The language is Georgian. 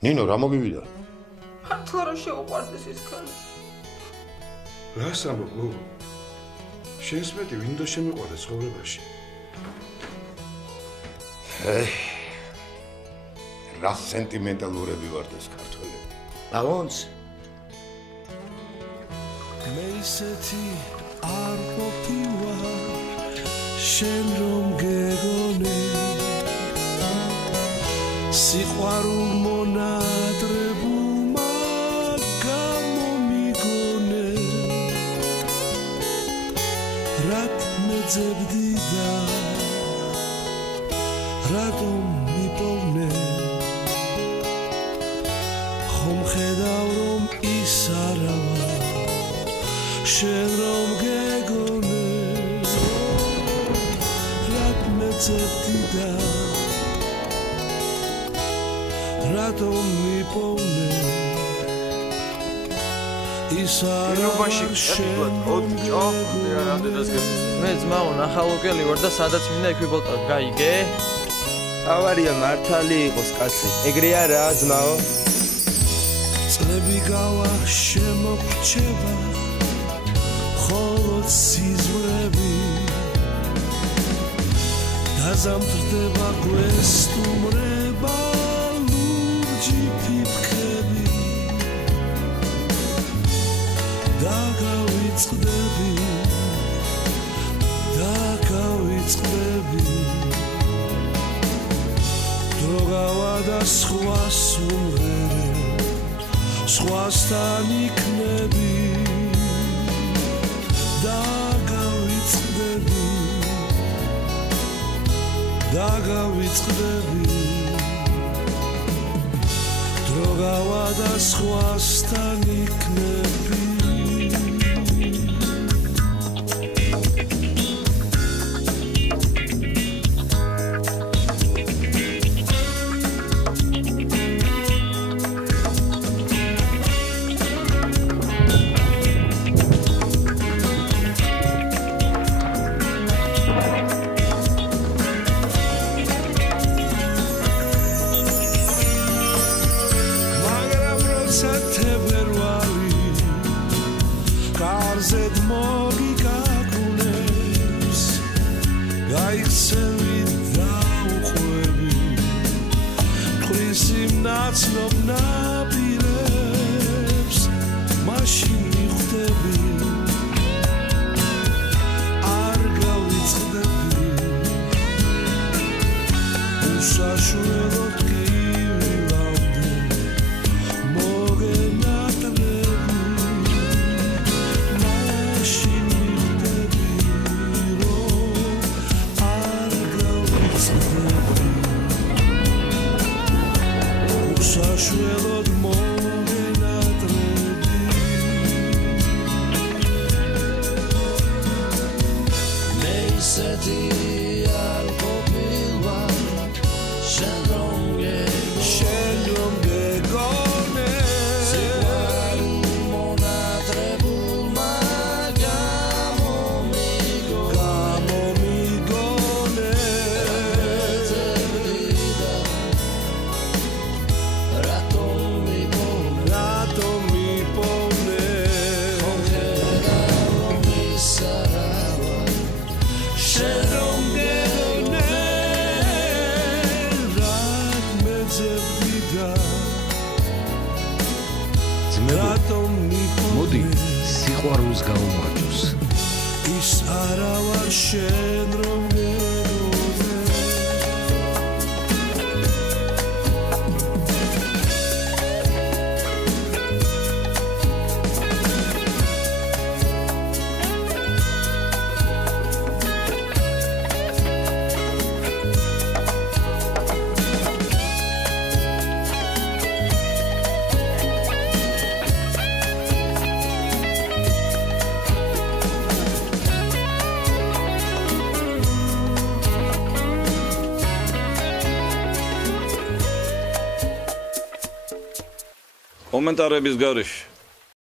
ნინო, რა მოგივიდა? მართლა რა შეუყვარდეს ის ქალი? რას ამბობ, გოგო? შენს მეტი ვინდა შემიყვარდა ცხოვრებაში? რა სენტიმენტალურები ვართ ეს ქართველები. ბალონს მე ისეთი არ ყოფილვარ შენ რომ გეგონე სიყვარულ მონადრებულმა გამომიგონე რატ მეძებდი და რატომ მიპოვნე ხომ ხედავ რომ ის არავა შენ რომ გეგონე რატ მეძებდი და რატომ მიპოვნე ის არავა შენ რომ გეგონე მე ძმაო ნახალოკელი ვარ და სადაც მინდა იქ ვიბოლტავ გაიგე ავარია მართალი იყოს კაცი ეგრე არა ძმაო წლები გავა შემოგრჩება მხოლოდ სიზმრები დაზამთრდება გვესტუმრება ლურჯი ფიფქები დაგავიწყდები დროგავა და სხვა სულღერე სხვასთან იქნები დაგავიწყდები დროგავა და სხვასთან იქნები ზედ მოგიგაგუნებს გაიხსევი და უყვები მყრისი მნაცნობ ნაპირებს მაშინ მიხვდები არ გავიწყდები უსაშველოდ გივილავდი საშველოდ მოგენატრები მე ისეთი არ ყოფილვარ შენ რომ გეგონე სიყვარულ მონადრებულმა გამომიგონე მოდი სიყვარულს გაუმარჯოს ის არა ვარ შენ რომ კომენტარების გარეშე